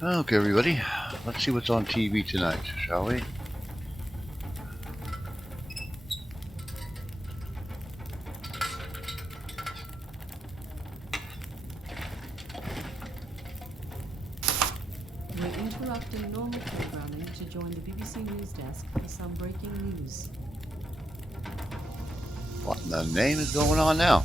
Okay, everybody, let's see what's on TV tonight, shall we? We're interrupting normal programming to join the BBC News Desk for some breaking news. What in the name is going on now?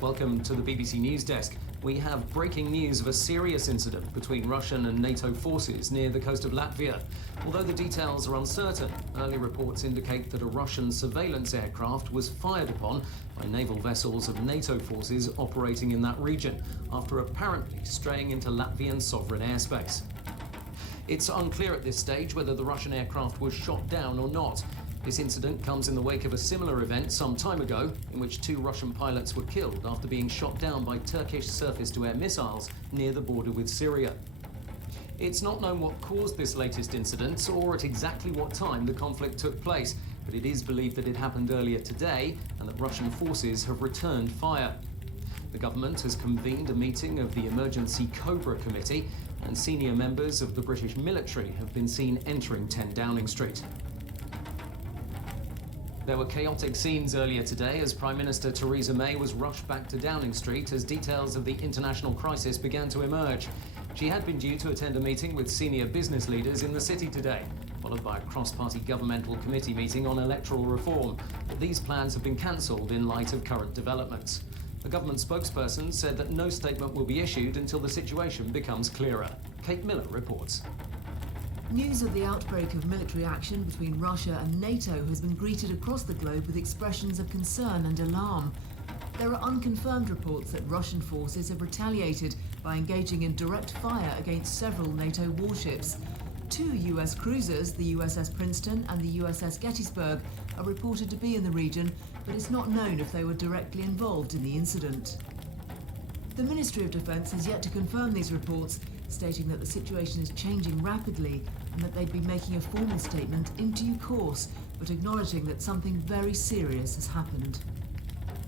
Welcome to the BBC News Desk. We have breaking news of a serious incident between Russian and NATO forces near the coast of Latvia. Although the details are uncertain, early reports indicate that a Russian surveillance aircraft was fired upon by naval vessels of NATO forces operating in that region, after apparently straying into Latvian sovereign airspace. It's unclear at this stage whether the Russian aircraft was shot down or not. This incident comes in the wake of a similar event some time ago, in which 2 Russian pilots were killed after being shot down by Turkish surface-to-air missiles near the border with Syria. It's not known what caused this latest incident or at exactly what time the conflict took place, but it is believed that it happened earlier today and that Russian forces have returned fire. The government has convened a meeting of the Emergency Cobra Committee, and senior members of the British military have been seen entering 10 Downing Street. There were chaotic scenes earlier today as Prime Minister Theresa May was rushed back to Downing Street as details of the international crisis began to emerge. She had been due to attend a meeting with senior business leaders in the city today, followed by a cross-party governmental committee meeting on electoral reform. But these plans have been cancelled in light of current developments. The government spokesperson said that no statement will be issued until the situation becomes clearer. Kate Miller reports. News of the outbreak of military action between Russia and NATO has been greeted across the globe with expressions of concern and alarm. There are unconfirmed reports that Russian forces have retaliated by engaging in direct fire against several NATO warships. 2 US cruisers, the USS Princeton and the USS Gettysburg, are reported to be in the region, but it's not known if they were directly involved in the incident. The Ministry of Defence has yet to confirm these reports, stating that the situation is changing rapidly and that they'd be making a formal statement in due course, but acknowledging that something very serious has happened.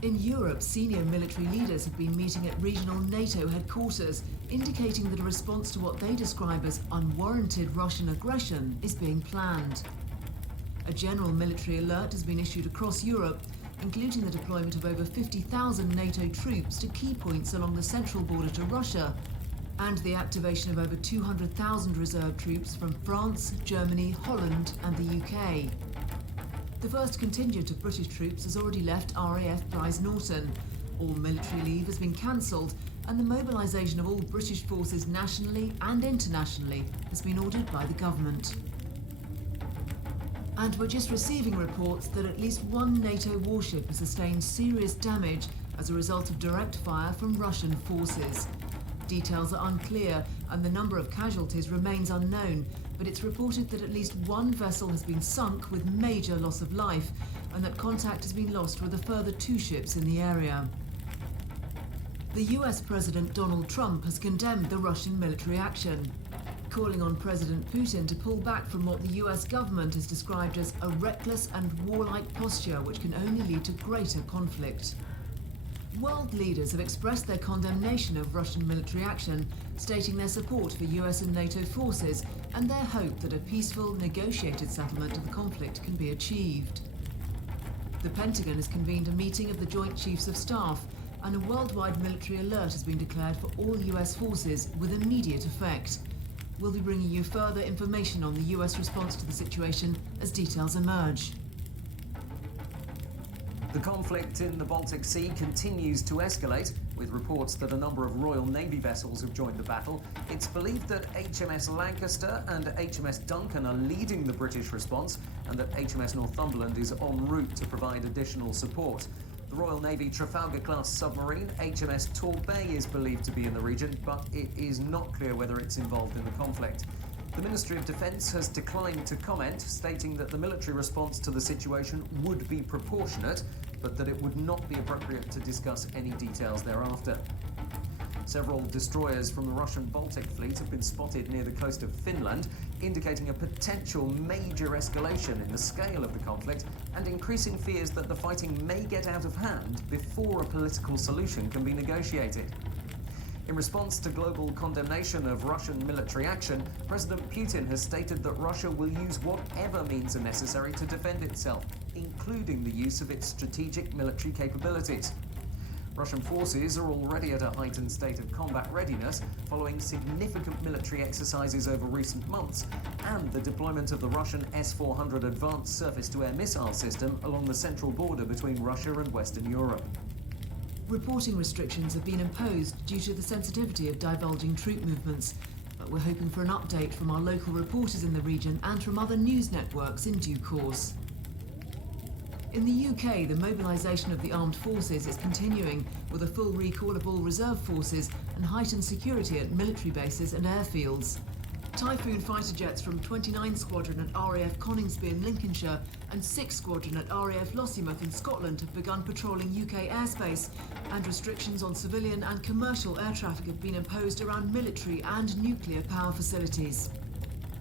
In Europe, senior military leaders have been meeting at regional NATO headquarters, indicating that a response to what they describe as unwarranted Russian aggression is being planned. A general military alert has been issued across Europe, including the deployment of over 50,000 NATO troops to key points along the central border to Russia, and the activation of over 200,000 reserve troops from France, Germany, Holland and the UK. The first contingent of British troops has already left RAF Brize Norton. All military leave has been cancelled, and the mobilisation of all British forces nationally and internationally has been ordered by the government. And we're just receiving reports that at least 1 NATO warship has sustained serious damage as a result of direct fire from Russian forces. Details are unclear and the number of casualties remains unknown, but it's reported that at least 1 vessel has been sunk with major loss of life and that contact has been lost with a further 2 ships in the area. The US President Donald Trump has condemned the Russian military action, calling on President Putin to pull back from what the US government has described as a reckless and warlike posture which can only lead to greater conflict. World leaders have expressed their condemnation of Russian military action, stating their support for US and NATO forces and their hope that a peaceful, negotiated settlement of the conflict can be achieved. The Pentagon has convened a meeting of the Joint Chiefs of Staff, and a worldwide military alert has been declared for all US forces with immediate effect. We'll be bringing you further information on the US response to the situation as details emerge. The conflict in the Baltic Sea continues to escalate, with reports that a number of Royal Navy vessels have joined the battle. It's believed that HMS Lancaster and HMS Duncan are leading the British response, and that HMS Northumberland is en route to provide additional support. The Royal Navy Trafalgar-class submarine, HMS Torbay, is believed to be in the region, but it is not clear whether it's involved in the conflict. The Ministry of Defence has declined to comment, stating that the military response to the situation would be proportionate, but that it would not be appropriate to discuss any details thereafter. Several destroyers from the Russian Baltic Fleet have been spotted near the coast of Finland, indicating a potential major escalation in the scale of the conflict and increasing fears that the fighting may get out of hand before a political solution can be negotiated. In response to global condemnation of Russian military action, President Putin has stated that Russia will use whatever means are necessary to defend itself, including the use of its strategic military capabilities. Russian forces are already at a heightened state of combat readiness following significant military exercises over recent months and the deployment of the Russian S-400 advanced surface-to-air missile system along the central border between Russia and Western Europe. Reporting restrictions have been imposed due to the sensitivity of divulging troop movements, but we're hoping for an update from our local reporters in the region and from other news networks in due course. In the UK, the mobilisation of the armed forces is continuing, with a full recall of all reserve forces and heightened security at military bases and airfields. Typhoon fighter jets from 29 Squadron at RAF Coningsby in Lincolnshire and 6 Squadron at RAF Lossiemouth in Scotland have begun patrolling UK airspace, and restrictions on civilian and commercial air traffic have been imposed around military and nuclear power facilities.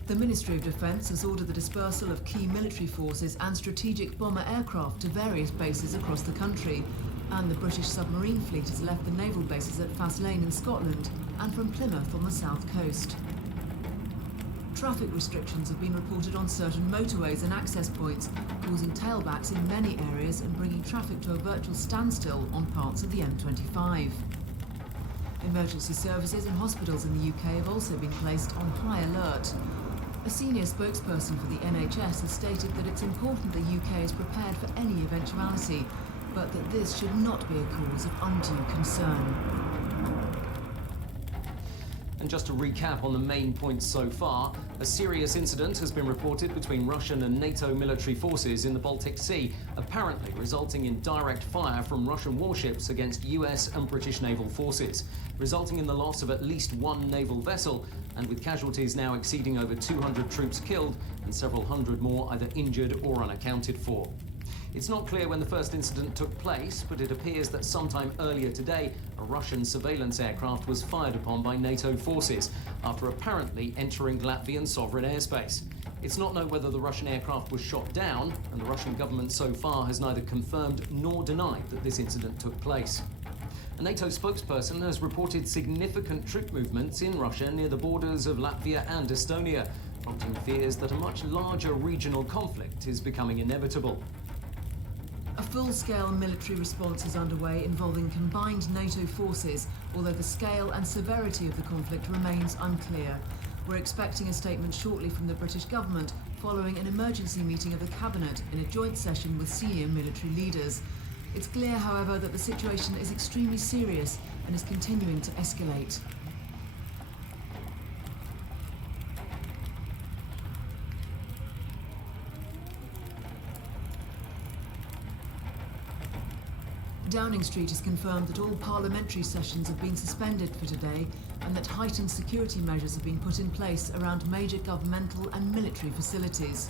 The Ministry of Defence has ordered the dispersal of key military forces and strategic bomber aircraft to various bases across the country, and the British submarine fleet has left the naval bases at Faslane in Scotland and from Plymouth on the south coast. Traffic restrictions have been reported on certain motorways and access points, causing tailbacks in many areas and bringing traffic to a virtual standstill on parts of the M25. Emergency services and hospitals in the UK have also been placed on high alert. A senior spokesperson for the NHS has stated that it's important the UK is prepared for any eventuality, but that this should not be a cause of undue concern. And just to recap on the main points so far, a serious incident has been reported between Russian and NATO military forces in the Baltic Sea, apparently resulting in direct fire from Russian warships against US and British naval forces, resulting in the loss of at least one naval vessel, and with casualties now exceeding over 200 troops killed and several hundred more either injured or unaccounted for. It's not clear when the first incident took place, but it appears that sometime earlier today, a Russian surveillance aircraft was fired upon by NATO forces after apparently entering Latvian sovereign airspace. It's not known whether the Russian aircraft was shot down, and the Russian government so far has neither confirmed nor denied that this incident took place. A NATO spokesperson has reported significant troop movements in Russia near the borders of Latvia and Estonia, prompting fears that a much larger regional conflict is becoming inevitable. A full-scale military response is underway involving combined NATO forces, although the scale and severity of the conflict remains unclear. We're expecting a statement shortly from the British government following an emergency meeting of the Cabinet in a joint session with senior military leaders. It's clear, however, that the situation is extremely serious and is continuing to escalate. Downing Street has confirmed that all parliamentary sessions have been suspended for today and that heightened security measures have been put in place around major governmental and military facilities.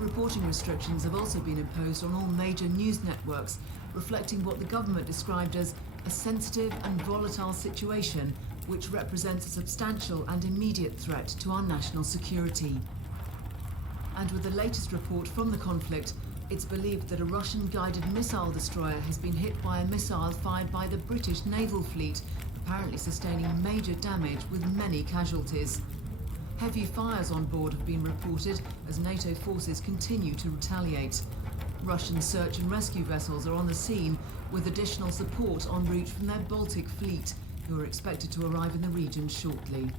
Reporting restrictions have also been imposed on all major news networks, reflecting what the government described as a sensitive and volatile situation which represents a substantial and immediate threat to our national security. And with the latest report from the conflict, it's believed that a Russian-guided missile destroyer has been hit by a missile fired by the British naval fleet, apparently sustaining major damage with many casualties. Heavy fires on board have been reported as NATO forces continue to retaliate. Russian search and rescue vessels are on the scene, with additional support en route from their Baltic fleet, who are expected to arrive in the region shortly.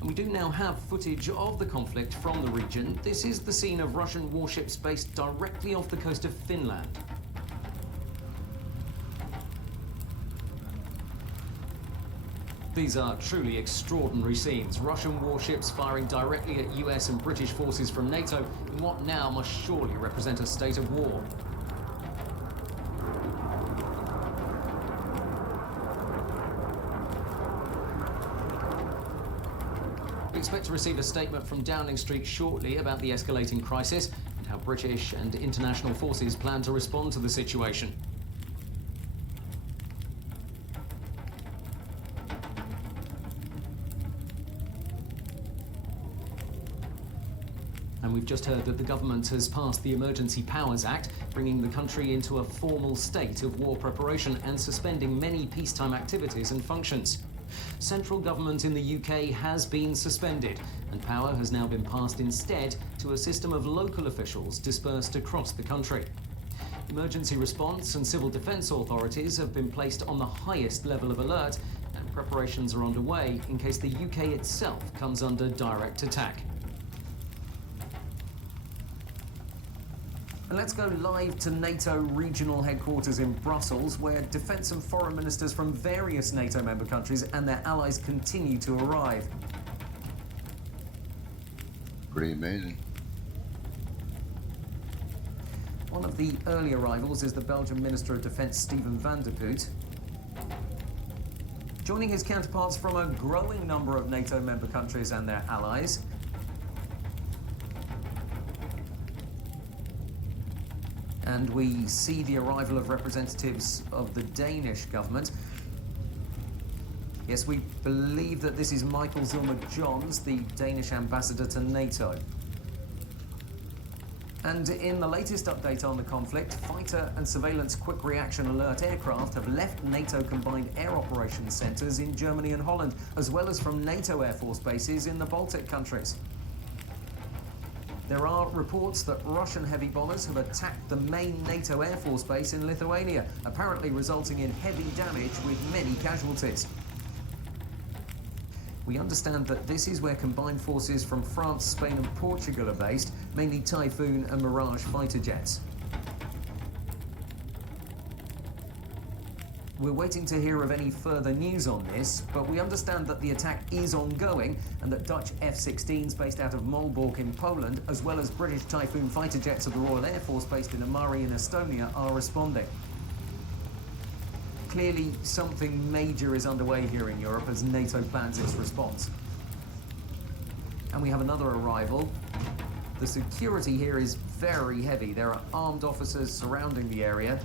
And we do now have footage of the conflict from the region. This is the scene of Russian warships based directly off the coast of Finland. These are truly extraordinary scenes. Russian warships firing directly at US and British forces from NATO in what now must surely represent a state of war. We expect to receive a statement from Downing Street shortly about the escalating crisis and how British and international forces plan to respond to the situation. And we've just heard that the government has passed the Emergency Powers Act, bringing the country into a formal state of war preparation and suspending many peacetime activities and functions. Central government in the UK has been suspended, and power has now been passed instead to a system of local officials dispersed across the country. Emergency response and civil defence authorities have been placed on the highest level of alert, and preparations are underway in case the UK itself comes under direct attack. And let's go live to NATO regional headquarters in Brussels, where defence and foreign ministers from various NATO member countries and their allies continue to arrive. Pretty amazing. One of the early arrivals is the Belgian Minister of Defence, Steven van der Puut, joining his counterparts from a growing number of NATO member countries and their allies. And we see the arrival of representatives of the Danish government. Yes, we believe that this is Michael Zilmer-Johns, the Danish ambassador to NATO. And in the latest update on the conflict, fighter and surveillance quick reaction alert aircraft have left NATO combined air operations centres in Germany and Holland, as well as from NATO Air Force bases in the Baltic countries. There are reports that Russian heavy bombers have attacked the main NATO Air Force base in Lithuania, apparently resulting in heavy damage with many casualties. We understand that this is where combined forces from France, Spain and Portugal are based, mainly Typhoon and Mirage fighter jets. We're waiting to hear of any further news on this, but we understand that the attack is ongoing and that Dutch F-16s based out of Malbork in Poland, as well as British Typhoon fighter jets of the Royal Air Force based in Amari in Estonia, are responding. Clearly, something major is underway here in Europe as NATO plans its response. And we have another arrival. The security here is very heavy. There are armed officers surrounding the area.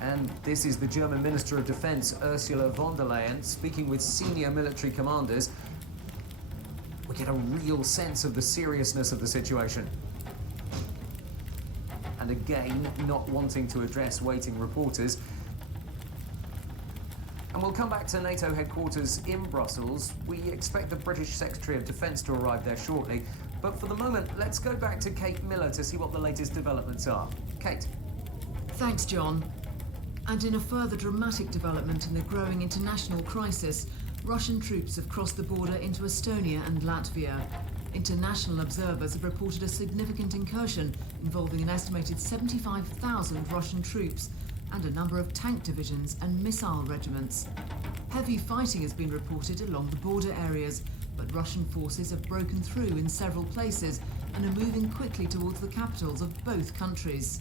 And this is the German Minister of Defence, Ursula von der Leyen, speaking with senior military commanders. We get a real sense of the seriousness of the situation. And again, not wanting to address waiting reporters. And we'll come back to NATO headquarters in Brussels. We expect the British Secretary of Defence to arrive there shortly. But for the moment, let's go back to Kate Miller to see what the latest developments are. Kate. Thanks, John. And in a further dramatic development in the growing international crisis, Russian troops have crossed the border into Estonia and Latvia. International observers have reported a significant incursion involving an estimated 75,000 Russian troops and a number of tank divisions and missile regiments. Heavy fighting has been reported along the border areas, but Russian forces have broken through in several places and are moving quickly towards the capitals of both countries.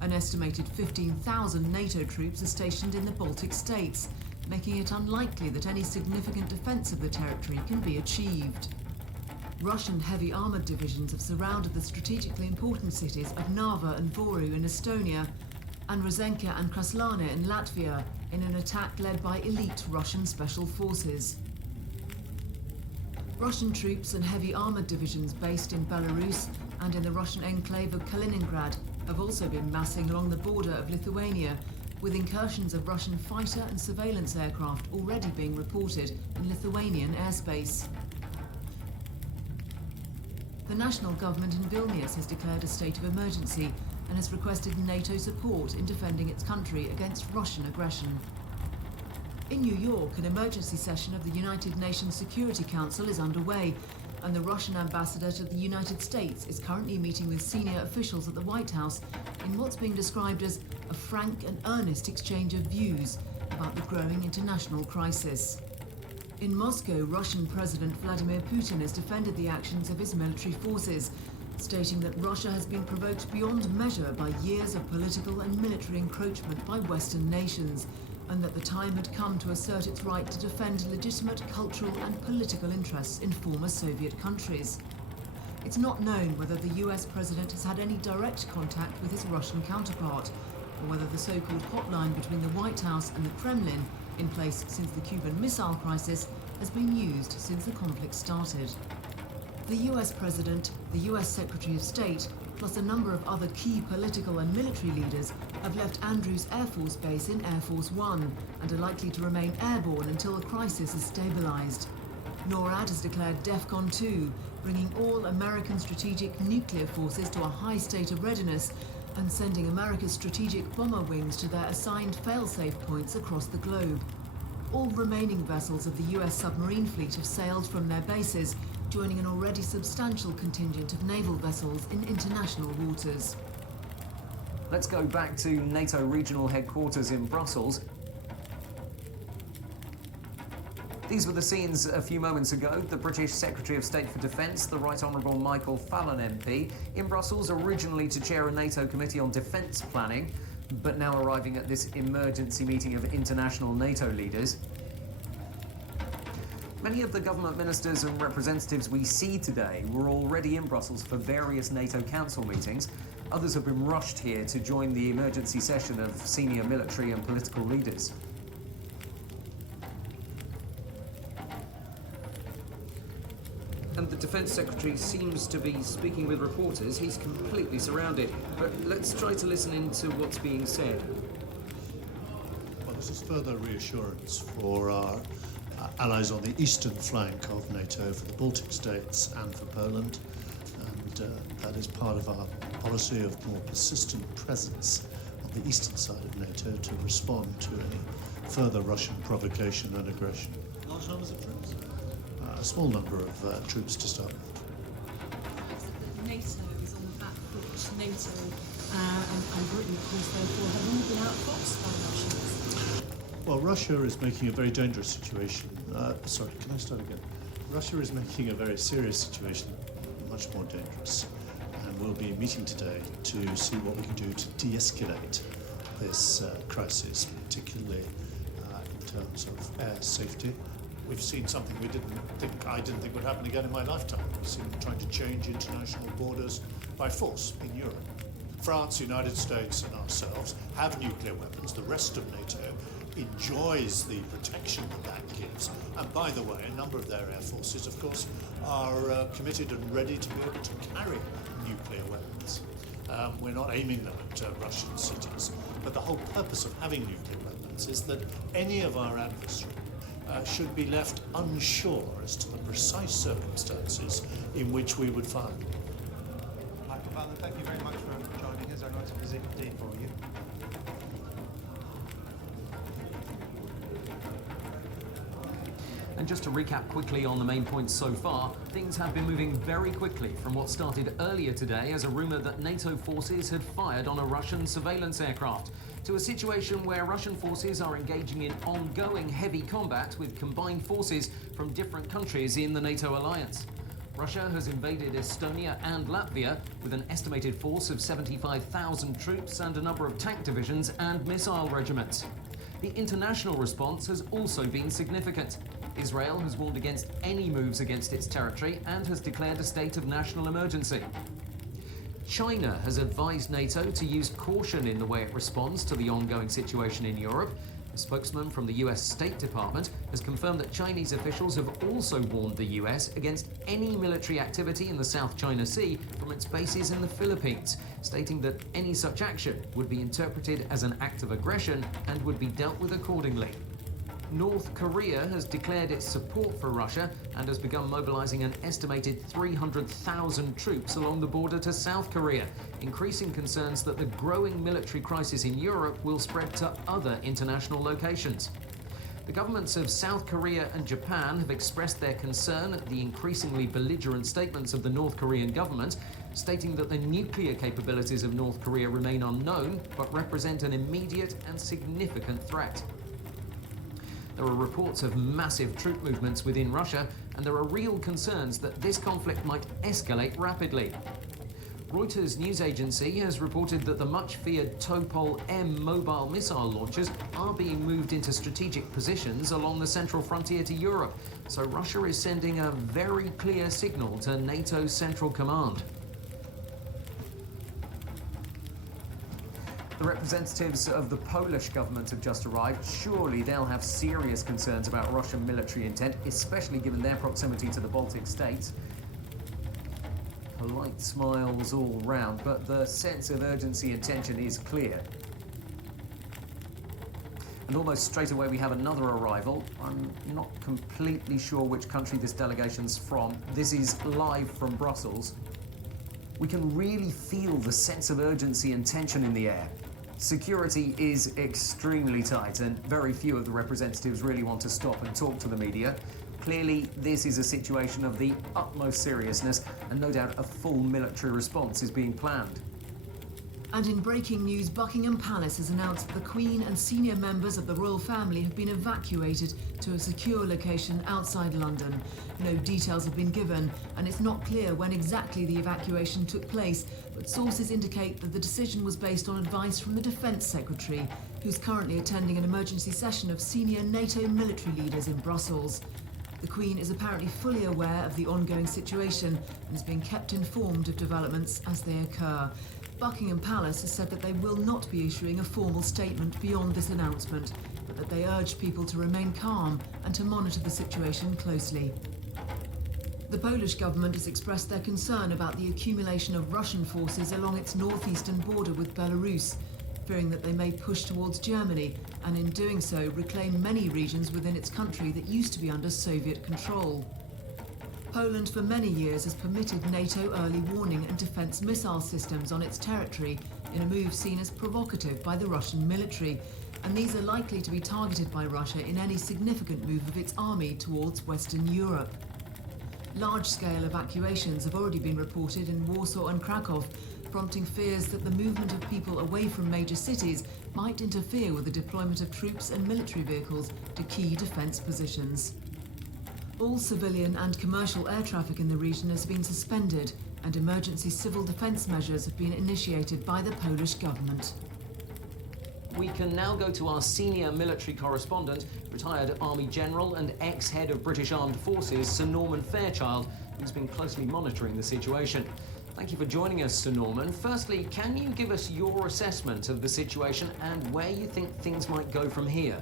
An estimated 15,000 NATO troops are stationed in the Baltic states, making it unlikely that any significant defence of the territory can be achieved. Russian heavy armoured divisions have surrounded the strategically important cities of Narva and Voru in Estonia and Rozenka and Kraslane in Latvia in an attack led by elite Russian special forces. Russian troops and heavy armoured divisions based in Belarus and in the Russian enclave of Kaliningrad have also been massing along the border of Lithuania, with incursions of Russian fighter and surveillance aircraft already being reported in Lithuanian airspace. The national government in Vilnius has declared a state of emergency and has requested NATO support in defending its country against Russian aggression. In New York, an emergency session of the United Nations Security Council is underway, and the Russian ambassador to the United States is currently meeting with senior officials at the White House in what's being described as a frank and earnest exchange of views about the growing international crisis. In Moscow, Russian President Vladimir Putin has defended the actions of his military forces, stating that Russia has been provoked beyond measure by years of political and military encroachment by Western nations, and that the time had come to assert its right to defend legitimate cultural and political interests in former Soviet countries. It's not known whether the US president has had any direct contact with his Russian counterpart, or whether the so-called hotline between the White House and the Kremlin in place since the Cuban Missile Crisis, has been used since the conflict started. The US President, the US Secretary of State, plus a number of other key political and military leaders have left Andrews Air Force Base in Air Force One and are likely to remain airborne until the crisis is stabilized. NORAD has declared DEFCON 2, bringing all American strategic nuclear forces to a high state of readiness and sending America's strategic bomber wings to their assigned fail-safe points across the globe. All remaining vessels of the US submarine fleet have sailed from their bases, joining an already substantial contingent of naval vessels in international waters. Let's go back to NATO regional headquarters in Brussels. These were the scenes a few moments ago. The British Secretary of State for Defence, the Right Honourable Michael Fallon MP, in Brussels, originally to chair a NATO Committee on Defence Planning, but now arriving at this emergency meeting of international NATO leaders. Many of the government ministers and representatives we see today were already in Brussels for various NATO Council meetings. Others have been rushed here to join the emergency session of senior military and political leaders. And the Defence Secretary seems to be speaking with reporters. He's completely surrounded. But let's try to listen into what's being said. Well, this is further reassurance for our allies on the eastern flank of NATO, for the Baltic states and for Poland. And that is part of our policy of more persistent presence on the eastern side of NATO to respond to any further Russian provocation and aggression. Large numbers of troops? A small number of troops to start with. NATO is on the back foot. NATO and Britain, of course, therefore, have all been outfoxed by Russians. Well, Russia is making a very dangerous situation. Sorry, can I start again? Russia is making a very serious situation much more dangerous. And we'll be meeting today to see what we can do to de-escalate this crisis, particularly in terms of air safety. We've seen something I didn't think would happen again in my lifetime. We've seen them trying to change international borders by force in Europe. France, United States and ourselves have nuclear weapons. The rest of NATO enjoys the protection that gives. And by the way, a number of their air forces, of course, are committed and ready to be able to carry nuclear weapons. We're not aiming them at Russian cities. But the whole purpose of having nuclear weapons is that any of our adversaries should be left unsure as to the precise circumstances in which we would fire. Michael Fallon, thank you very much for joining us. I know it's a busy day for you. And just to recap quickly on the main points so far, things have been moving very quickly from what started earlier today as a rumour that NATO forces had fired on a Russian surveillance aircraft, to a situation where Russian forces are engaging in ongoing heavy combat with combined forces from different countries in the NATO alliance. Russia has invaded Estonia and Latvia with an estimated force of 75,000 troops and a number of tank divisions and missile regiments. The international response has also been significant. Israel has warned against any moves against its territory and has declared a state of national emergency. China has advised NATO to use caution in the way it responds to the ongoing situation in Europe. A spokesman from the US State Department has confirmed that Chinese officials have also warned the US against any military activity in the South China Sea from its bases in the Philippines, stating that any such action would be interpreted as an act of aggression and would be dealt with accordingly. North Korea has declared its support for Russia and has begun mobilizing an estimated 300,000 troops along the border to South Korea, increasing concerns that the growing military crisis in Europe will spread to other international locations. The governments of South Korea and Japan have expressed their concern at the increasingly belligerent statements of the North Korean government, stating that the nuclear capabilities of North Korea remain unknown but represent an immediate and significant threat. There are reports of massive troop movements within Russia, and there are real concerns that this conflict might escalate rapidly. Reuters news agency has reported that the much-feared Topol-M mobile missile launchers are being moved into strategic positions along the central frontier to Europe, so Russia is sending a very clear signal to NATO's Central Command. The representatives of the Polish government have just arrived. Surely they'll have serious concerns about Russian military intent, especially given their proximity to the Baltic states. Polite smiles all round, but the sense of urgency and tension is clear. And almost straight away we have another arrival. I'm not completely sure which country this delegation's from. This is live from Brussels. We can really feel the sense of urgency and tension in the air. Security is extremely tight, and very few of the representatives really want to stop and talk to the media. Clearly, this is a situation of the utmost seriousness, and no doubt a full military response is being planned. And in breaking news, Buckingham Palace has announced that the Queen and senior members of the royal family have been evacuated to a secure location outside London. No details have been given, and it's not clear when exactly the evacuation took place, but sources indicate that the decision was based on advice from the Defence Secretary, who's currently attending an emergency session of senior NATO military leaders in Brussels. The Queen is apparently fully aware of the ongoing situation and is being kept informed of developments as they occur. Buckingham Palace has said that they will not be issuing a formal statement beyond this announcement, but that they urge people to remain calm and to monitor the situation closely. The Polish government has expressed their concern about the accumulation of Russian forces along its northeastern border with Belarus, fearing that they may push towards Germany and in doing so reclaim many regions within its country that used to be under Soviet control. Poland for many years has permitted NATO early warning and defence missile systems on its territory in a move seen as provocative by the Russian military, and these are likely to be targeted by Russia in any significant move of its army towards Western Europe. Large-scale evacuations have already been reported in Warsaw and Krakow, prompting fears that the movement of people away from major cities might interfere with the deployment of troops and military vehicles to key defence positions. All civilian and commercial air traffic in the region has been suspended, and emergency civil defence measures have been initiated by the Polish government. We can now go to our senior military correspondent, retired Army General and ex-head of British Armed Forces, Sir Norman Fairchild, who's been closely monitoring the situation. Thank you for joining us, Sir Norman. Firstly, can you give us your assessment of the situation and where you think things might go from here?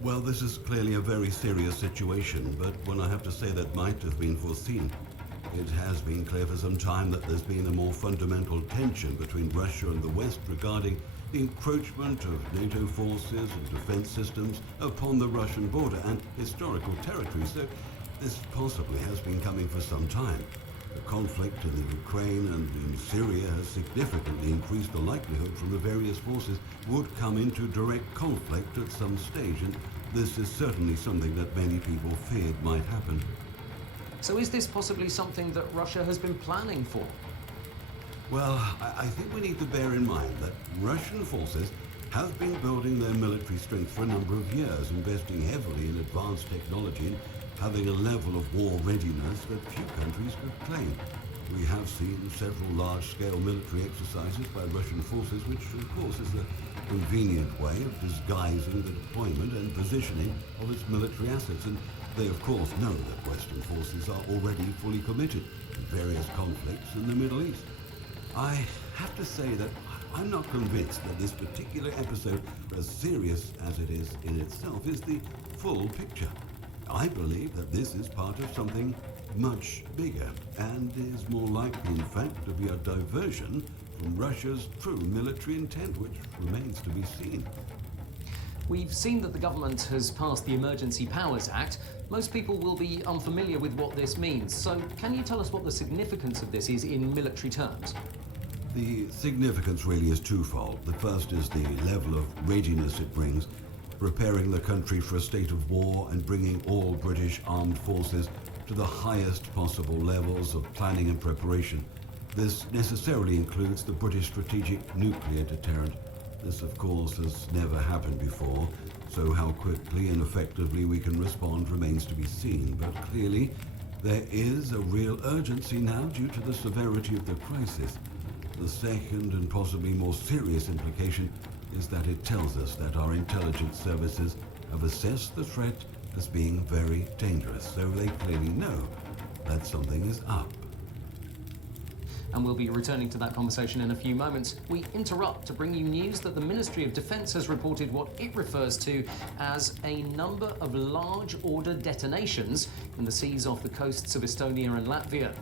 Well, this is clearly a very serious situation, but one I have to say that might have been foreseen. It has been clear for some time that there's been a more fundamental tension between Russia and the West regarding the encroachment of NATO forces and defense systems upon the Russian border and historical territory, so this possibly has been coming for some time. The conflict in the Ukraine and in Syria has significantly increased the likelihood from the various forces would come into direct conflict at some stage, and this is certainly something that many people feared might happen. So is this possibly something that Russia has been planning for? Well, I think we need to bear in mind that Russian forces have been building their military strength for a number of years, investing heavily in advanced technology and having a level of war readiness that few countries could claim. We have seen several large-scale military exercises by Russian forces, which of course is a convenient way of disguising the deployment and positioning of its military assets, and they of course know that Western forces are already fully committed in various conflicts in the Middle East. I have to say that I'm not convinced that this particular episode, as serious as it is in itself, is the full picture. I believe that this is part of something much bigger and is more likely, in fact, to be a diversion from Russia's true military intent, which remains to be seen. We've seen that the government has passed the Emergency Powers Act. Most people will be unfamiliar with what this means, so can you tell us what the significance of this is in military terms? The significance really is twofold. The first is the level of readiness it brings, preparing the country for a state of war and bringing all British armed forces to the highest possible levels of planning and preparation. This necessarily includes the British strategic nuclear deterrent. This, of course, has never happened before, so how quickly and effectively we can respond remains to be seen. But clearly, there is a real urgency now due to the severity of the crisis. The second and possibly more serious implication is that it tells us that our intelligence services have assessed the threat as being very dangerous, so they clearly know that something is up. and we'll be returning to that conversation in a few moments. We interrupt to bring you news that the Ministry of Defence has reported what it refers to as a number of large order detonations in the seas off the coasts of Estonia and Latvia.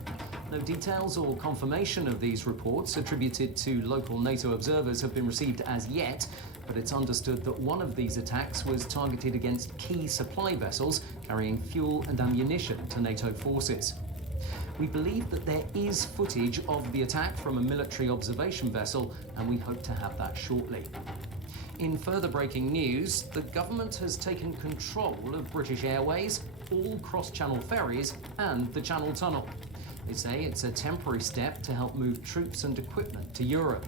No details or confirmation of these reports attributed to local NATO observers have been received as yet, but it's understood that one of these attacks was targeted against key supply vessels carrying fuel and ammunition to NATO forces. We believe that there is footage of the attack from a military observation vessel, and we hope to have that shortly. In further breaking news, the government has taken control of British Airways, all cross-channel ferries, and the Channel Tunnel. They say it's a temporary step to help move troops and equipment to Europe.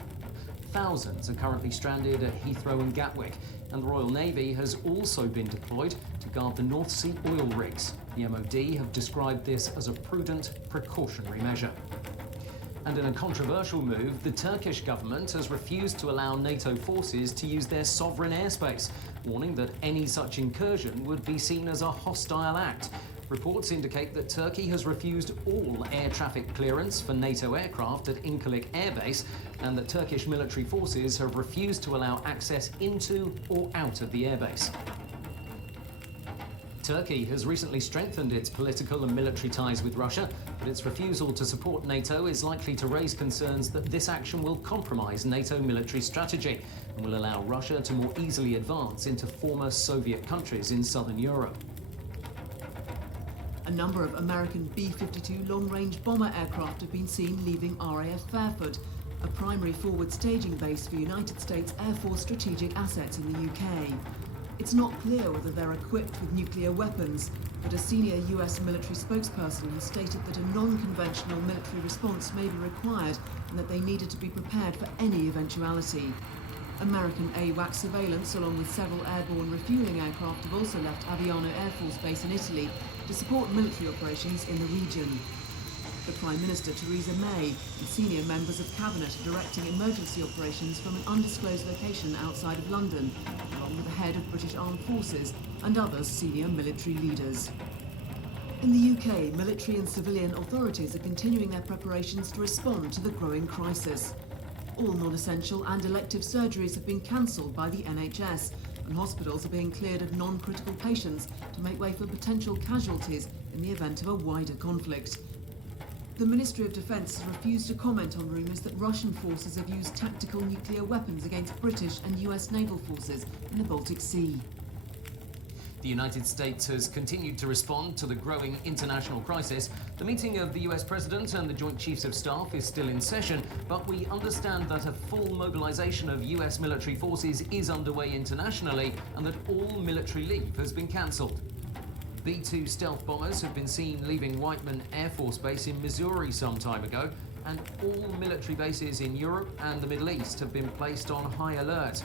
Thousands are currently stranded at Heathrow and Gatwick, and the Royal Navy has also been deployed to guard the North Sea oil rigs. The MOD have described this as a prudent, precautionary measure. And in a controversial move, the Turkish government has refused to allow NATO forces to use their sovereign airspace, warning that any such incursion would be seen as a hostile act. Reports indicate that Turkey has refused all air traffic clearance for NATO aircraft at Incirlik Air Base, and that Turkish military forces have refused to allow access into or out of the airbase. Turkey has recently strengthened its political and military ties with Russia, but its refusal to support NATO is likely to raise concerns that this action will compromise NATO military strategy and will allow Russia to more easily advance into former Soviet countries in southern Europe. A number of American B-52 long-range bomber aircraft have been seen leaving RAF Fairford, a primary forward staging base for United States Air Force strategic assets in the UK. It's not clear whether they're equipped with nuclear weapons, but a senior US military spokesperson has stated that a non-conventional military response may be required and that they needed to be prepared for any eventuality. American AWACS surveillance, along with several airborne refueling aircraft, have also left Aviano Air Force Base in Italy to support military operations in the region. The Prime Minister Theresa May and senior members of Cabinet are directing emergency operations from an undisclosed location outside of London, along with the head of British Armed Forces and other senior military leaders. In the UK, military and civilian authorities are continuing their preparations to respond to the growing crisis. All non-essential and elective surgeries have been cancelled by the NHS, and hospitals are being cleared of non-critical patients to make way for potential casualties in the event of a wider conflict. The Ministry of Defence has refused to comment on rumours that Russian forces have used tactical nuclear weapons against British and US naval forces in the Baltic Sea. The United States has continued to respond to the growing international crisis. The meeting of the US President and the Joint Chiefs of Staff is still in session, but we understand that a full mobilization of US military forces is underway internationally and that all military leave has been cancelled. B-2 stealth bombers have been seen leaving Whiteman Air Force Base in Missouri some time ago, and all military bases in Europe and the Middle East have been placed on high alert.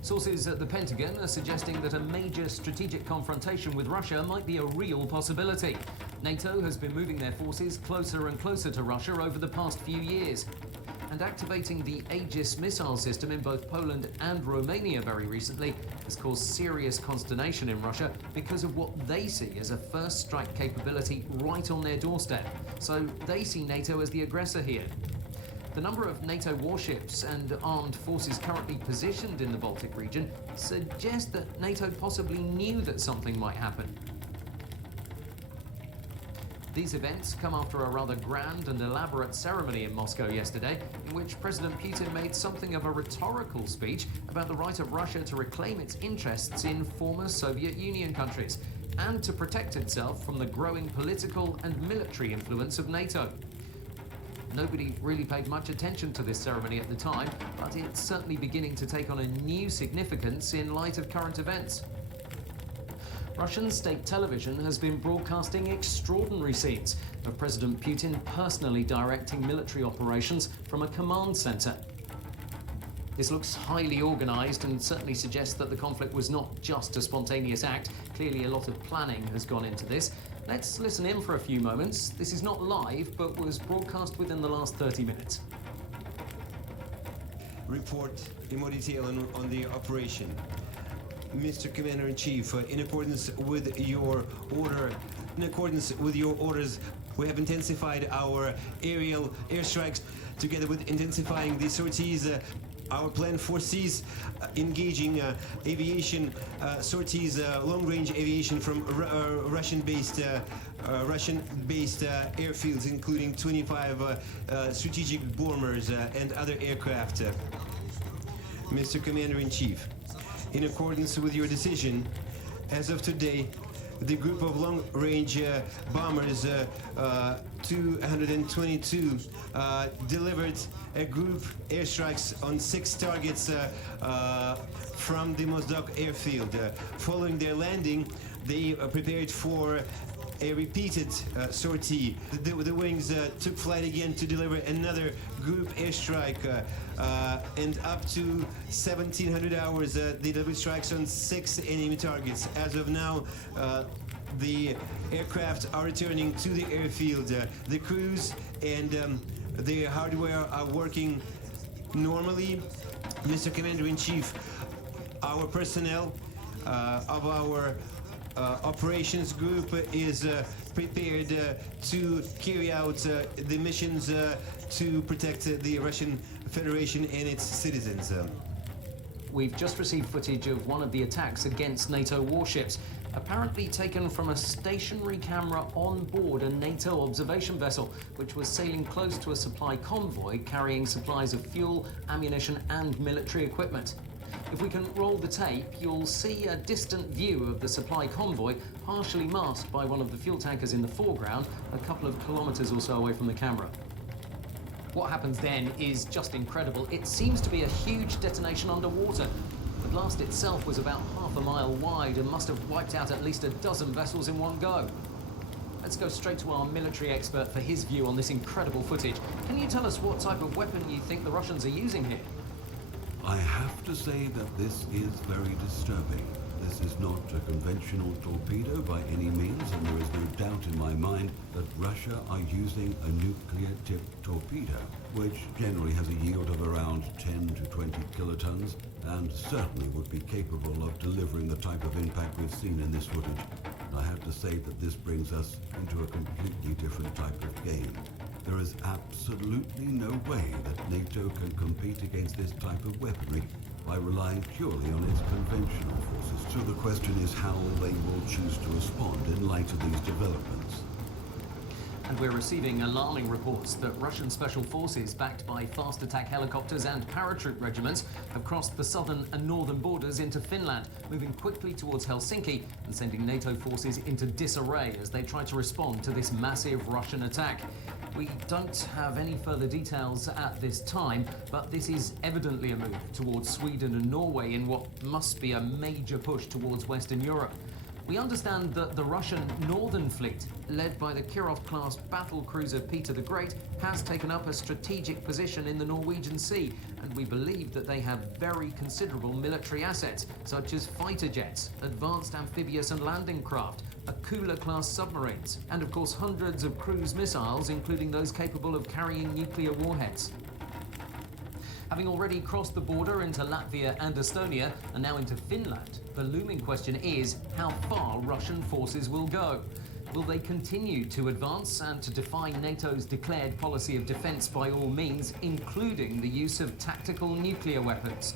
Sources at the Pentagon are suggesting that a major strategic confrontation with Russia might be a real possibility. NATO has been moving their forces closer and closer to Russia over the past few years. And activating the Aegis missile system in both Poland and Romania very recently has caused serious consternation in Russia because of what they see as a first strike capability right on their doorstep. So they see NATO as the aggressor here. The number of NATO warships and armed forces currently positioned in the Baltic region suggests that NATO possibly knew that something might happen. These events come after a rather grand and elaborate ceremony in Moscow yesterday, in which President Putin made something of a rhetorical speech about the right of Russia to reclaim its interests in former Soviet Union countries and to protect itself from the growing political and military influence of NATO. Nobody really paid much attention to this ceremony at the time, but it's certainly beginning to take on a new significance in light of current events. Russian state television has been broadcasting extraordinary scenes of President Putin personally directing military operations from a command center. This looks highly organized and certainly suggests that the conflict was not just a spontaneous act. Clearly a lot of planning has gone into this. Let's listen in for a few moments. This is not live, but was broadcast within the last 30 minutes. Report in more detail on the operation. Mr. Commander-in-Chief, in accordance with your orders, We have intensified our aerial airstrikes together with intensifying the sorties. Our plan foresees engaging aviation sorties, long-range aviation from Russian-based airfields, including 25 strategic bombers and other aircraft. Mr. Commander-in-Chief, in accordance with your decision, as of today, the group of long-range bombers 222 delivered a group airstrikes on 6 targets from the Mozdok airfield. Following their landing, they prepared for a repeated sortie. The wings took flight again to deliver another group airstrike, and up to 1700 hours they delivered strikes on 6 enemy targets. As of now, the aircraft are returning to the airfield. The crews and the hardware are working normally. Mr. Commander-in-Chief, our personnel of our operations group is prepared to carry out the missions to protect the Russian Federation and its citizens. We've just received footage of one of the attacks against NATO warships, apparently taken from a stationary camera on board a NATO observation vessel, which was sailing close to a supply convoy carrying supplies of fuel, ammunition, and military equipment. If we can roll the tape, you'll see a distant view of the supply convoy, partially masked by one of the fuel tankers in the foreground, a couple of kilometers or so away from the camera. What happens then is just incredible. It seems to be a huge detonation underwater. The blast itself was about half a mile wide and must have wiped out at least a dozen vessels in one go. Let's go straight to our military expert for his view on this incredible footage. Can you tell us what type of weapon you think the Russians are using here? I have to say that this is very disturbing. This is not a conventional torpedo by any means, and there is no doubt in my mind that Russia are using a nuclear-tipped torpedo, which generally has a yield of around 10 to 20 kilotons, and certainly would be capable of delivering the type of impact we've seen in this footage. I have to say that this brings us into a completely different type of game. There is absolutely no way that NATO can compete against this type of weaponry by relying purely on its conventional forces. So the question is how they will choose to respond in light of these developments. And we're receiving alarming reports that Russian special forces, backed by fast attack helicopters and paratroop regiments, have crossed the southern and northern borders into Finland, moving quickly towards Helsinki and sending NATO forces into disarray as they try to respond to this massive Russian attack. We don't have any further details at this time, but this is evidently a move towards Sweden and Norway in what must be a major push towards Western Europe. We understand that the Russian Northern Fleet, led by the Kirov-class battlecruiser Peter the Great, has taken up a strategic position in the Norwegian Sea, and we believe that they have very considerable military assets, such as fighter jets, advanced amphibious and landing craft, Akula-class submarines, and of course hundreds of cruise missiles, including those capable of carrying nuclear warheads. Having already crossed the border into Latvia and Estonia, and now into Finland, the looming question is how far Russian forces will go. Will they continue to advance and to defy NATO's declared policy of defense by all means, including the use of tactical nuclear weapons?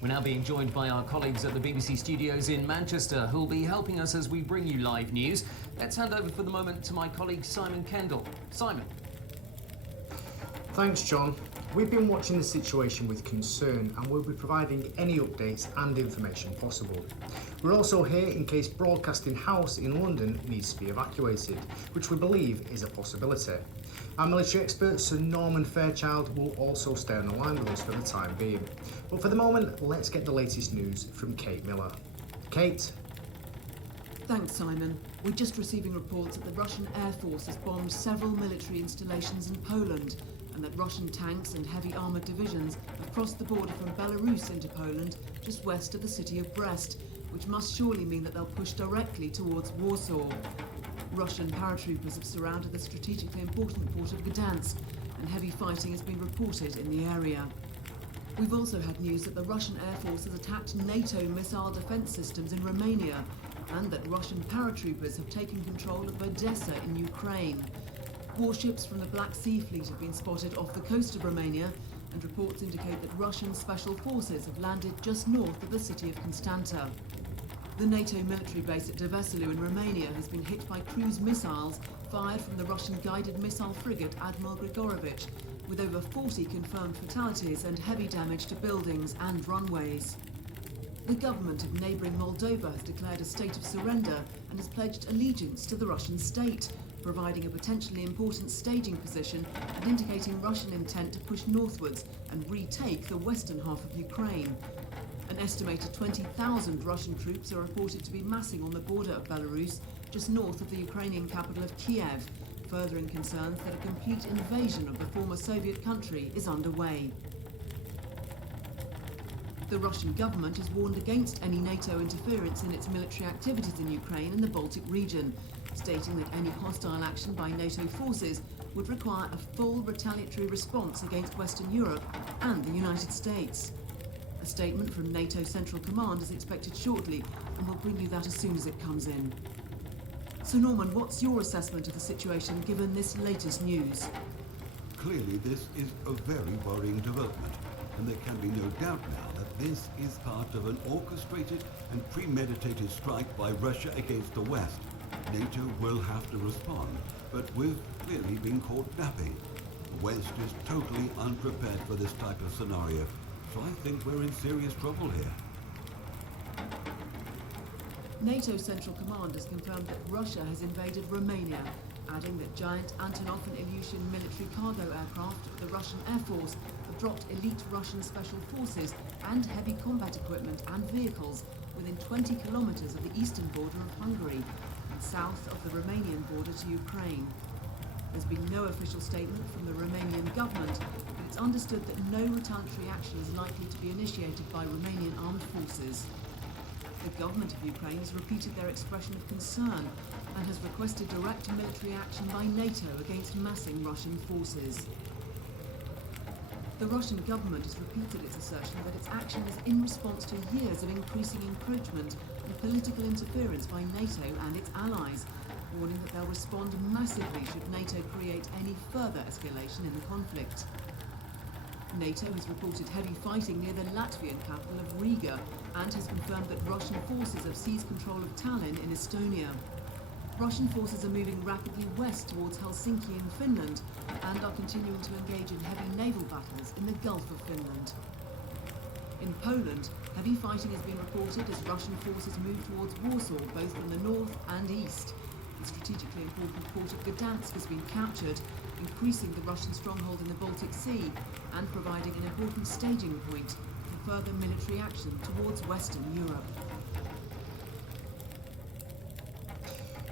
We're now being joined by our colleagues at the BBC studios in Manchester, who'll be helping us as we bring you live news. Let's hand over for the moment to my colleague Simon Kendall. Simon. Thanks, John. We've been watching the situation with concern and will be providing any updates and information possible. We're also here in case Broadcasting House in London needs to be evacuated, which we believe is a possibility. Our military expert Sir Norman Fairchild will also stay on the line with us for the time being. But for the moment, let's get the latest news from Kate Miller. Kate? Thanks, Simon. We're just receiving reports that the Russian Air Force has bombed several military installations in Poland, and that Russian tanks and heavy armoured divisions have crossed the border from Belarus into Poland, just west of the city of Brest, which must surely mean that they'll push directly towards Warsaw. Russian paratroopers have surrounded the strategically important port of Gdansk, and heavy fighting has been reported in the area. We've also had news that the Russian Air Force has attacked NATO missile defence systems in Romania, and that Russian paratroopers have taken control of Odessa in Ukraine. Warships from the Black Sea Fleet have been spotted off the coast of Romania, and reports indicate that Russian special forces have landed just north of the city of Constanta. The NATO military base at Deveselu in Romania has been hit by cruise missiles fired from the Russian guided missile frigate Admiral Grigorovich, with over 40 confirmed fatalities and heavy damage to buildings and runways. The government of neighbouring Moldova has declared a state of surrender and has pledged allegiance to the Russian state, providing a potentially important staging position and indicating Russian intent to push northwards and retake the western half of Ukraine. An estimated 20,000 Russian troops are reported to be massing on the border of Belarus, just north of the Ukrainian capital of Kiev, furthering concerns that a complete invasion of the former Soviet country is underway. The Russian government has warned against any NATO interference in its military activities in Ukraine and the Baltic region, stating that any hostile action by NATO forces would require a full retaliatory response against Western Europe and the United States. A statement from NATO Central Command is expected shortly, and we'll bring you that as soon as it comes in. So Norman, what's your assessment of the situation given this latest news? Clearly this is a very worrying development, and there can be no doubt now that this is part of an orchestrated and premeditated strike by Russia against the West. NATO will have to respond, but we've clearly been caught napping. The West is totally unprepared for this type of scenario, so I think we're in serious trouble here. NATO Central Command has confirmed that Russia has invaded Romania, adding that giant Antonov and Ilyushin military cargo aircraft of the Russian Air Force have dropped elite Russian special forces and heavy combat equipment and vehicles within 20 kilometers of the eastern border of Hungary and south of the Romanian border to Ukraine. There's been no official statement from the Romanian government, but it's understood that no retaliatory action is likely to be initiated by Romanian armed forces. The government of Ukraine has repeated their expression of concern and has requested direct military action by NATO against massing Russian forces. The Russian government has repeated its assertion that its action is in response to years of increasing encroachment and political interference by NATO and its allies, warning that they'll respond massively should NATO create any further escalation in the conflict. NATO has reported heavy fighting near the Latvian capital of Riga and has confirmed that Russian forces have seized control of Tallinn in Estonia. Russian forces are moving rapidly west towards Helsinki in Finland and are continuing to engage in heavy naval battles in the Gulf of Finland. In Poland, heavy fighting has been reported as Russian forces move towards Warsaw both from the north and east. The strategically important port of Gdansk has been captured, increasing the Russian stronghold in the Baltic Sea and providing an important staging point for further military action towards Western Europe.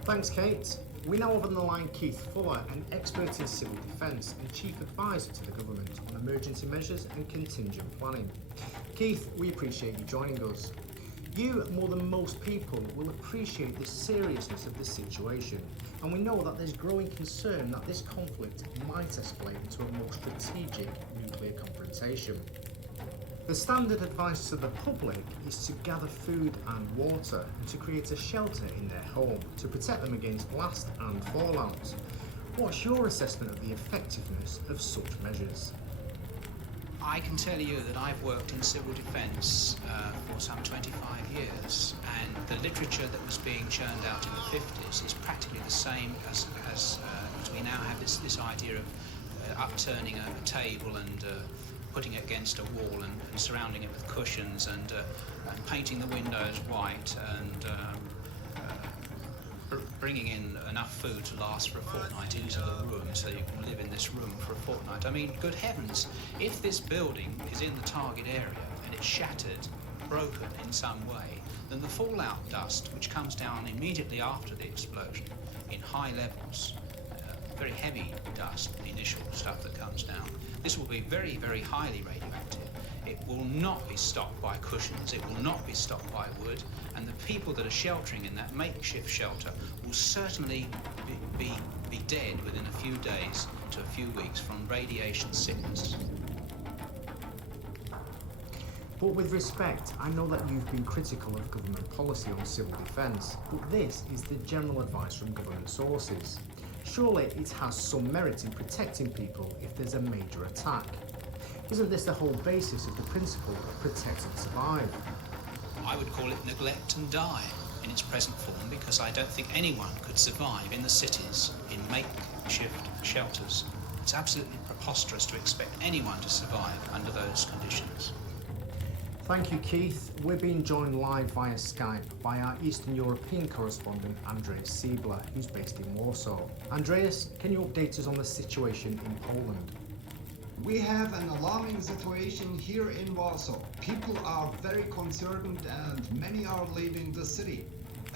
Thanks, Kate. We now have on the line Keith Fuller, an expert in civil defence and chief advisor to the government on emergency measures and contingent planning. Keith, we appreciate you joining us. You, more than most people, will appreciate the seriousness of this situation, and we know that there's growing concern that this conflict might escalate into a more strategic nuclear confrontation. The standard advice to the public is to gather food and water and to create a shelter in their home to protect them against blast and fallout. What's your assessment of the effectiveness of such measures? I can tell you that I've worked in civil defence for some 25 years, and the literature that was being churned out in the 50s is practically the same as we now have this idea of upturning a table and putting it against a wall and surrounding it with cushions and painting the windows white and bringing in enough food to last for a fortnight into the room so you can live in this room for a fortnight. I mean, good heavens, if this building is in the target area and it's shattered, broken in some way, then the fallout dust, which comes down immediately after the explosion in high levels, very heavy dust, the initial stuff that comes down, this will be very, very highly radioactive. It will not be stopped by cushions, it will not be stopped by wood, and the people that are sheltering in that makeshift shelter will certainly be dead within a few days to a few weeks from radiation sickness. But with respect, I know that you've been critical of government policy on civil defence, but this is the general advice from government sources. Surely it has some merit in protecting people if there's a major attack. Isn't this the whole basis of the principle of protect and survive? I would call it neglect and die in its present form, because I don't think anyone could survive in the cities in makeshift shelters. It's absolutely preposterous to expect anyone to survive under those conditions. Thank you, Keith. We're being joined live via Skype by our Eastern European correspondent, Andreas Siebler, who's based in Warsaw. Andreas, can you update us on the situation in Poland? We have an alarming situation here in Warsaw. People are very concerned and many are leaving the city.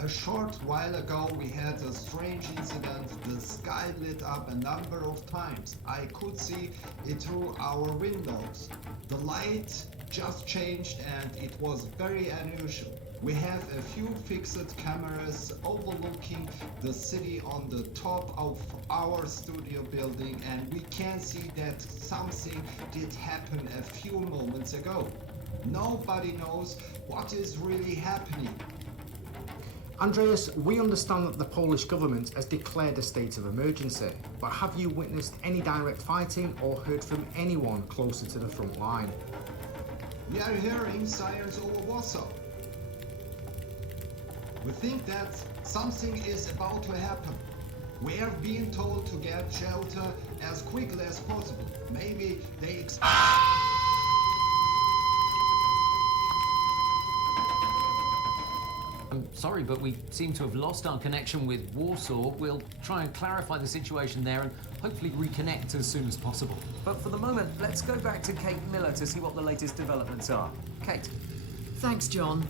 A short while ago we had a strange incident. The sky lit up a number of times. I could see it through our windows. The light just changed and it was very unusual. We have a few fixed cameras overlooking the city on the top of our studio building, and we can see that something did happen a few moments ago. Nobody knows what is really happening. Andreas, we understand that the Polish government has declared a state of emergency, but have you witnessed any direct fighting or heard from anyone closer to the front line? We are hearing sirens over Warsaw. We think that something is about to happen. We are being told to get shelter as quickly as possible. Maybe they I'm sorry, but we seem to have lost our connection with Warsaw. We'll try and clarify the situation there and hopefully reconnect as soon as possible. But for the moment, let's go back to Kate Miller to see what the latest developments are. Kate. Thanks, John.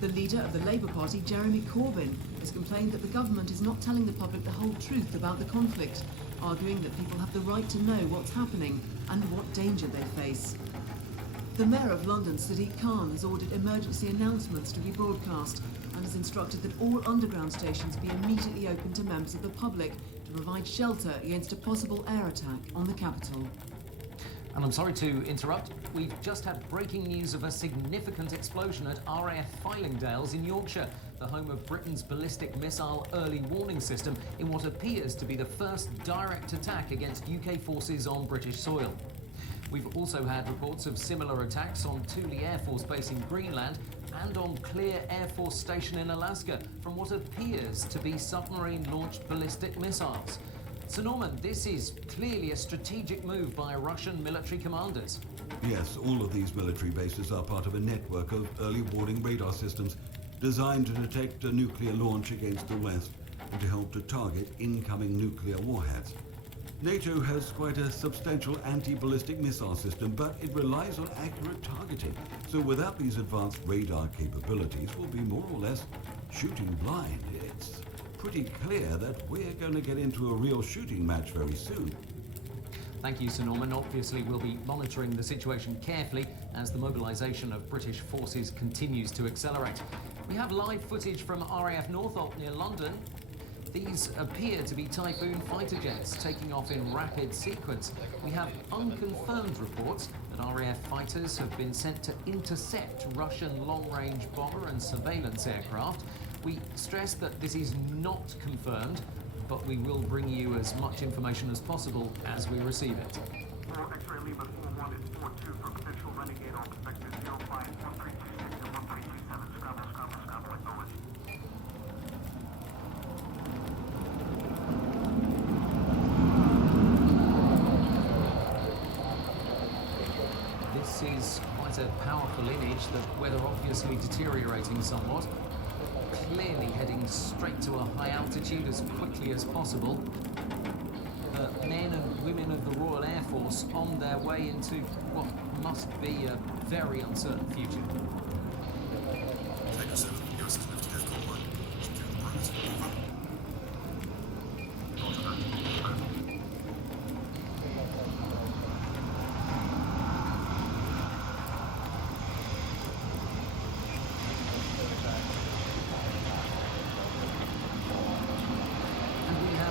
The leader of the Labour Party, Jeremy Corbyn, has complained that the government is not telling the public the whole truth about the conflict, arguing that people have the right to know what's happening and what danger they face. The Mayor of London, Sadiq Khan, has ordered emergency announcements to be broadcast and has instructed that all underground stations be immediately open to members of the public to provide shelter against a possible air attack on the capital. And I'm sorry to interrupt. We've just had breaking news of a significant explosion at RAF Fylingdales in Yorkshire, the home of Britain's ballistic missile early warning system, in what appears to be the first direct attack against UK forces on British soil. We've also had reports of similar attacks on Thule Air Force Base in Greenland and on Clear Air Force Station in Alaska from what appears to be submarine-launched ballistic missiles. Sir Norman, this is clearly a strategic move by Russian military commanders. Yes, all of these military bases are part of a network of early warning radar systems designed to detect a nuclear launch against the West and to help to target incoming nuclear warheads. NATO has quite a substantial anti-ballistic missile system, but it relies on accurate targeting. So without these advanced radar capabilities, we'll be more or less shooting blind. It's pretty clear that we're going to get into a real shooting match very soon. Thank you, Sir Norman. Obviously, we'll be monitoring the situation carefully as the mobilisation of British forces continues to accelerate. We have live footage from RAF Northolt near London. These appear to be Typhoon fighter jets taking off in rapid sequence. We have unconfirmed reports that RAF fighters have been sent to intercept Russian long-range bomber and surveillance aircraft. We stress that this is not confirmed, but we will bring you as much information as possible as we receive it. X-ray Lima 41 is 42 for potential renegade on expected 05 1326 and 1327. Scramble, over. This is quite a powerful image, the weather obviously deteriorating somewhat. Clearly heading straight to a high altitude as quickly as possible. Men and women of the Royal Air Force on their way into what must be a very uncertain future.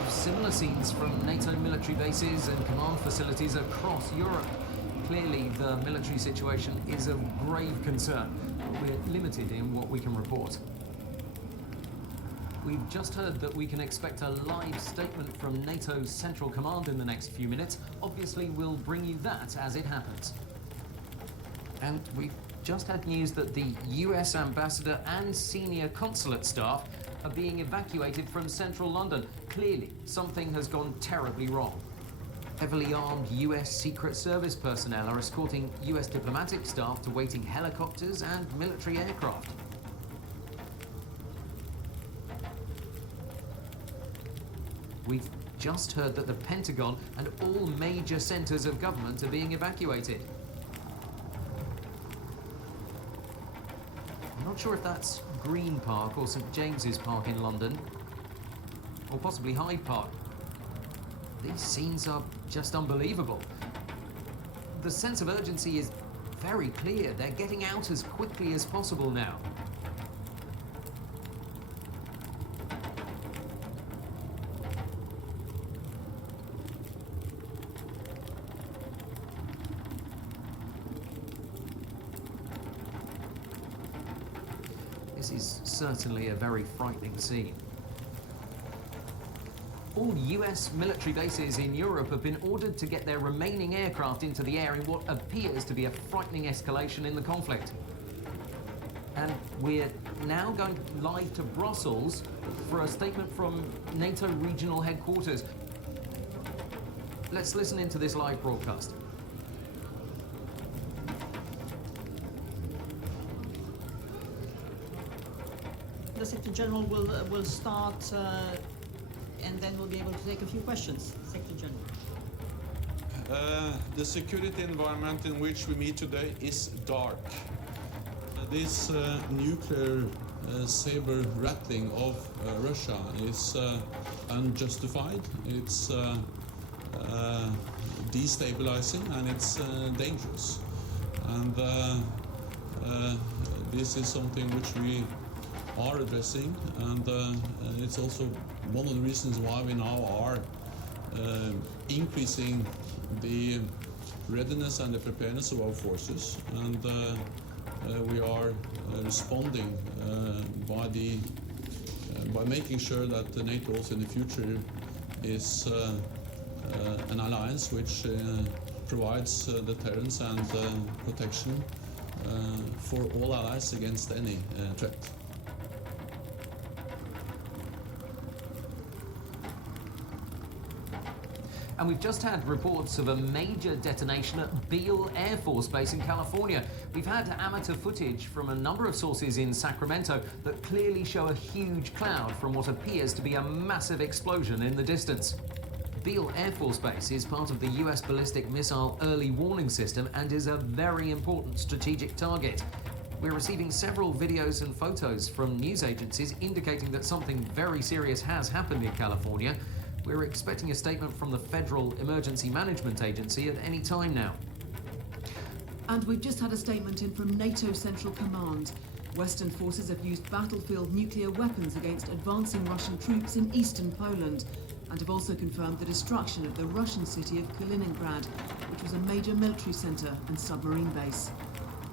Similar scenes from NATO military bases and command facilities across Europe. Clearly, the military situation is of grave concern, but we're limited in what we can report. We've just heard that we can expect a live statement from NATO's Central Command in the next few minutes. Obviously, we'll bring you that as it happens. And we've just had news that the US ambassador and senior consulate staff are being evacuated from central London. Clearly, something has gone terribly wrong. Heavily armed US Secret Service personnel are escorting US diplomatic staff to waiting helicopters and military aircraft. We've just heard that the Pentagon and all major centers of government are being evacuated. I'm not sure if that's Green Park or St James's Park in London, or possibly Hyde Park. These scenes are just unbelievable. The sense of urgency is very clear. They're getting out as quickly as possible now. This is certainly a very frightening scene. All US military bases in Europe have been ordered to get their remaining aircraft into the air in what appears to be a frightening escalation in the conflict. And we're now going live to Brussels for a statement from NATO regional headquarters. Let's listen into this live broadcast. The Secretary General will start and then we'll be able to take a few questions. Secretary General. The security environment in which we meet today is dark. This nuclear saber rattling of Russia is unjustified, it's destabilizing, and it's dangerous. And this is something which we are addressing, and it's also one of the reasons why we now are increasing the readiness and the preparedness of our forces, and we are responding by making sure that NATO also in the future is an alliance which provides deterrence and protection for all allies against any threat. And we've just had reports of a major detonation at Beale Air Force Base in California. We've had amateur footage from a number of sources in Sacramento that clearly show a huge cloud from what appears to be a massive explosion in the distance. Beale Air Force Base is part of the US Ballistic Missile Early Warning System and is a very important strategic target. We're receiving several videos and photos from news agencies indicating that something very serious has happened in California. We're expecting a statement from the Federal Emergency Management Agency at any time now. And we've just had a statement in from NATO Central Command. Western forces have used battlefield nuclear weapons against advancing Russian troops in eastern Poland, and have also confirmed the destruction of the Russian city of Kaliningrad, which was a major military centre and submarine base.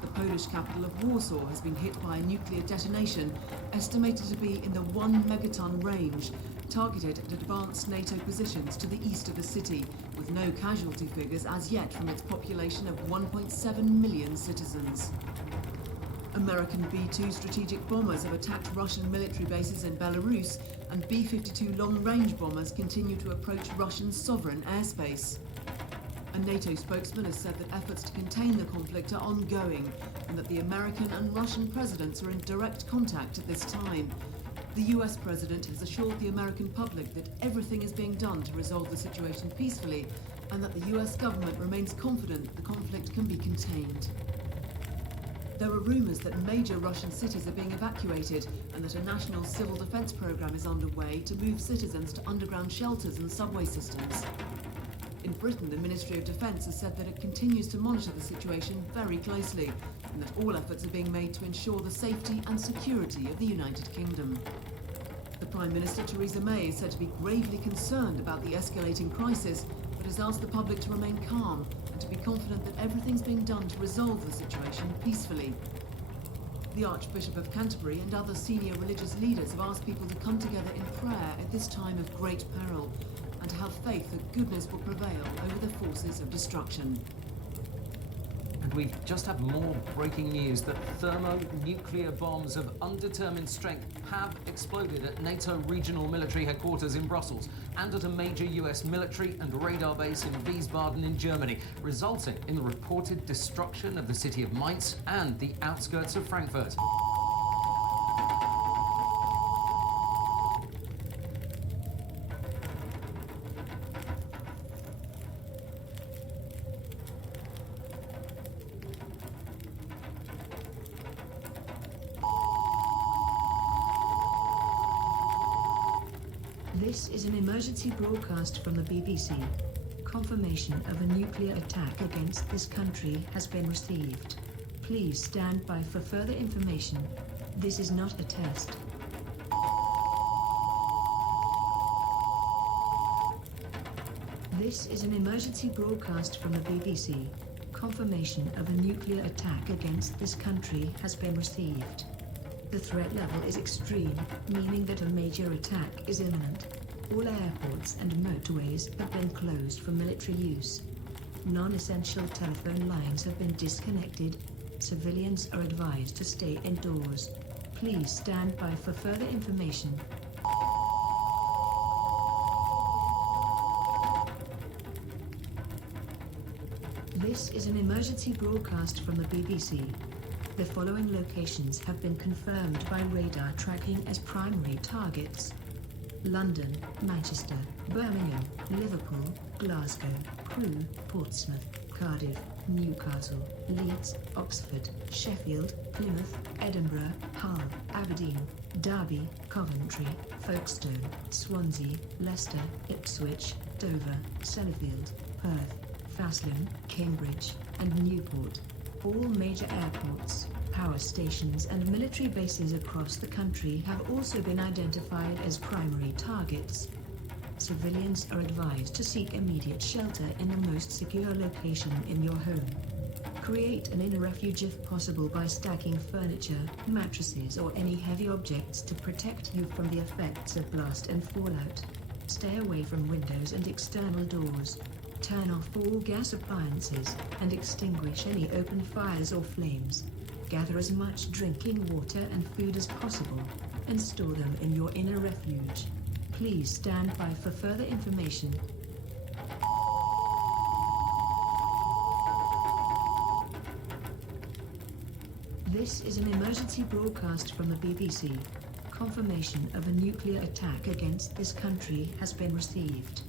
The Polish capital of Warsaw has been hit by a nuclear detonation estimated to be in the 1 megaton range, targeted at advanced NATO positions to the east of the city, with no casualty figures as yet from its population of 1.7 million citizens. American B-2 strategic bombers have attacked Russian military bases in Belarus, and B-52 long-range bombers continue to approach Russian sovereign airspace. A NATO spokesman has said that efforts to contain the conflict are ongoing, and that the American and Russian presidents are in direct contact at this time. The US president has assured the American public that everything is being done to resolve the situation peacefully, and that the US government remains confident the conflict can be contained. There are rumours that major Russian cities are being evacuated, and that a national civil defence programme is underway to move citizens to underground shelters and subway systems. In Britain, the Ministry of Defence has said that it continues to monitor the situation very closely, and that all efforts are being made to ensure the safety and security of the United Kingdom. The Prime Minister, Theresa May, is said to be gravely concerned about the escalating crisis, but but has asked the public to remain calm and to be confident that everything's being done to resolve the situation peacefully. The Archbishop of Canterbury and other senior religious leaders have asked people to come together in prayer at this time of great peril and to have faith that goodness will prevail over the forces of destruction. And we've just had more breaking news that thermonuclear bombs of undetermined strength have exploded at NATO regional military headquarters in Brussels and at a major US military and radar base in Wiesbaden in Germany, resulting in the reported destruction of the city of Mainz and the outskirts of Frankfurt. This is an emergency broadcast from the BBC. Confirmation of a nuclear attack against this country has been received. Please stand by for further information. This is not a test. This is an emergency broadcast from the BBC. Confirmation of a nuclear attack against this country has been received. The threat level is extreme, meaning that a major attack is imminent. All airports and motorways have been closed for military use. Non-essential telephone lines have been disconnected. Civilians are advised to stay indoors. Please stand by for further information. This is an emergency broadcast from the BBC. The following locations have been confirmed by radar tracking as primary targets: London, Manchester, Birmingham, Liverpool, Glasgow, Crewe, Portsmouth, Cardiff, Newcastle, Leeds, Oxford, Sheffield, Plymouth, Edinburgh, Hull, Aberdeen, Derby, Coventry, Folkestone, Swansea, Leicester, Ipswich, Dover, Sellafield, Perth, Faslane, Cambridge, and Newport. All major airports, power stations and military bases across the country have also been identified as primary targets. Civilians are advised to seek immediate shelter in the most secure location in your home. Create an inner refuge if possible by stacking furniture, mattresses or any heavy objects to protect you from the effects of blast and fallout. Stay away from windows and external doors. Turn off all gas appliances and extinguish any open fires or flames. Gather as much drinking water and food as possible and store them in your inner refuge. Please stand by for further information. This is an emergency broadcast from the BBC. Confirmation of a nuclear attack against this country has been received.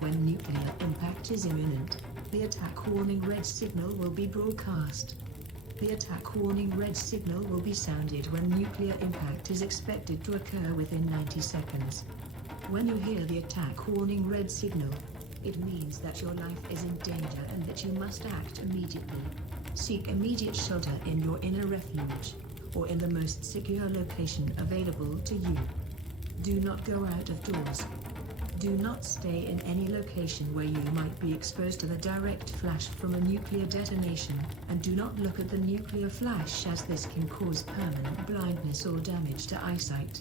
When nuclear impact is imminent, the attack warning red signal will be broadcast. The attack warning red signal will be sounded when nuclear impact is expected to occur within 90 seconds. When you hear the attack warning red signal, it means that your life is in danger and that you must act immediately. Seek immediate shelter in your inner refuge, or in the most secure location available to you. Do not go out of doors. Do not stay in any location where you might be exposed to the direct flash from a nuclear detonation, and do not look at the nuclear flash, as this can cause permanent blindness or damage to eyesight.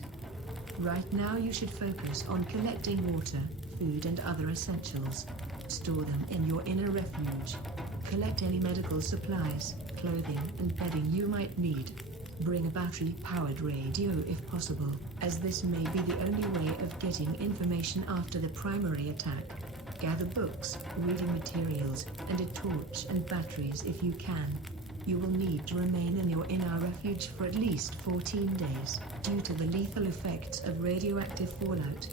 Right now you should focus on collecting water, food and other essentials. Store them in your inner refuge. Collect any medical supplies, clothing and bedding you might need. Bring a battery-powered radio if possible, as this may be the only way of getting information after the primary attack. Gather books, reading materials, and a torch and batteries if you can. You will need to remain in your inner refuge for at least 14 days, due to the lethal effects of radioactive fallout.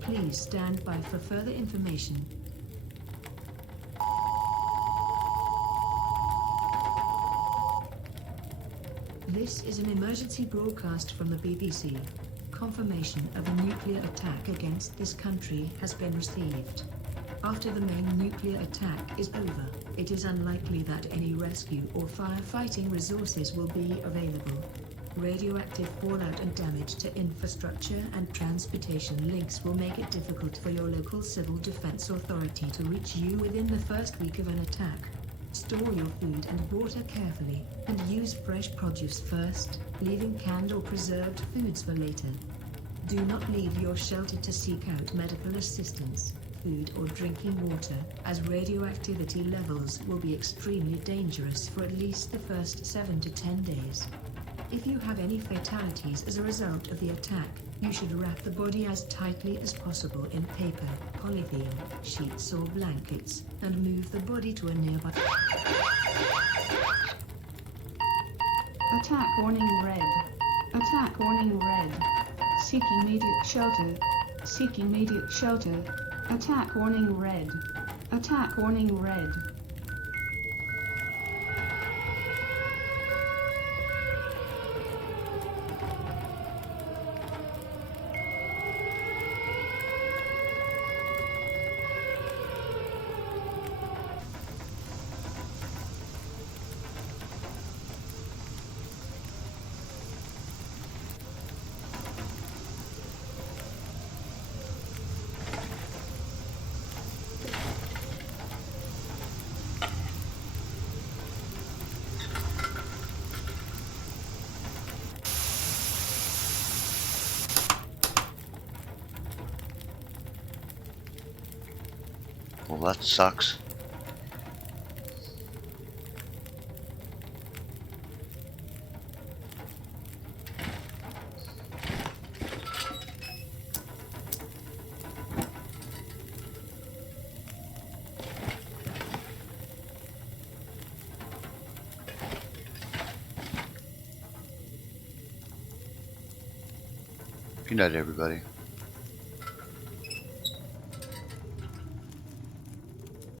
Please stand by for further information. This is an emergency broadcast from the BBC. Confirmation of a nuclear attack against this country has been received. After the main nuclear attack is over, it is unlikely that any rescue or firefighting resources will be available. Radioactive fallout and damage to infrastructure and transportation links will make it difficult for your local civil defense authority to reach you within the first week of an attack. Store your food and water carefully, and use fresh produce first, leaving canned or preserved foods for later. Do not leave your shelter to seek out medical assistance, food or drinking water, as radioactivity levels will be extremely dangerous for at least the first 7 to 10 days. If you have any fatalities as a result of the attack, you should wrap the body as tightly as possible in paper, polythene, sheets or blankets, and move the body to a nearby... Attack warning red. Attack warning red. Seek immediate shelter. Seek immediate shelter. Attack warning red. Attack warning red. Well, that sucks. Good night, everybody.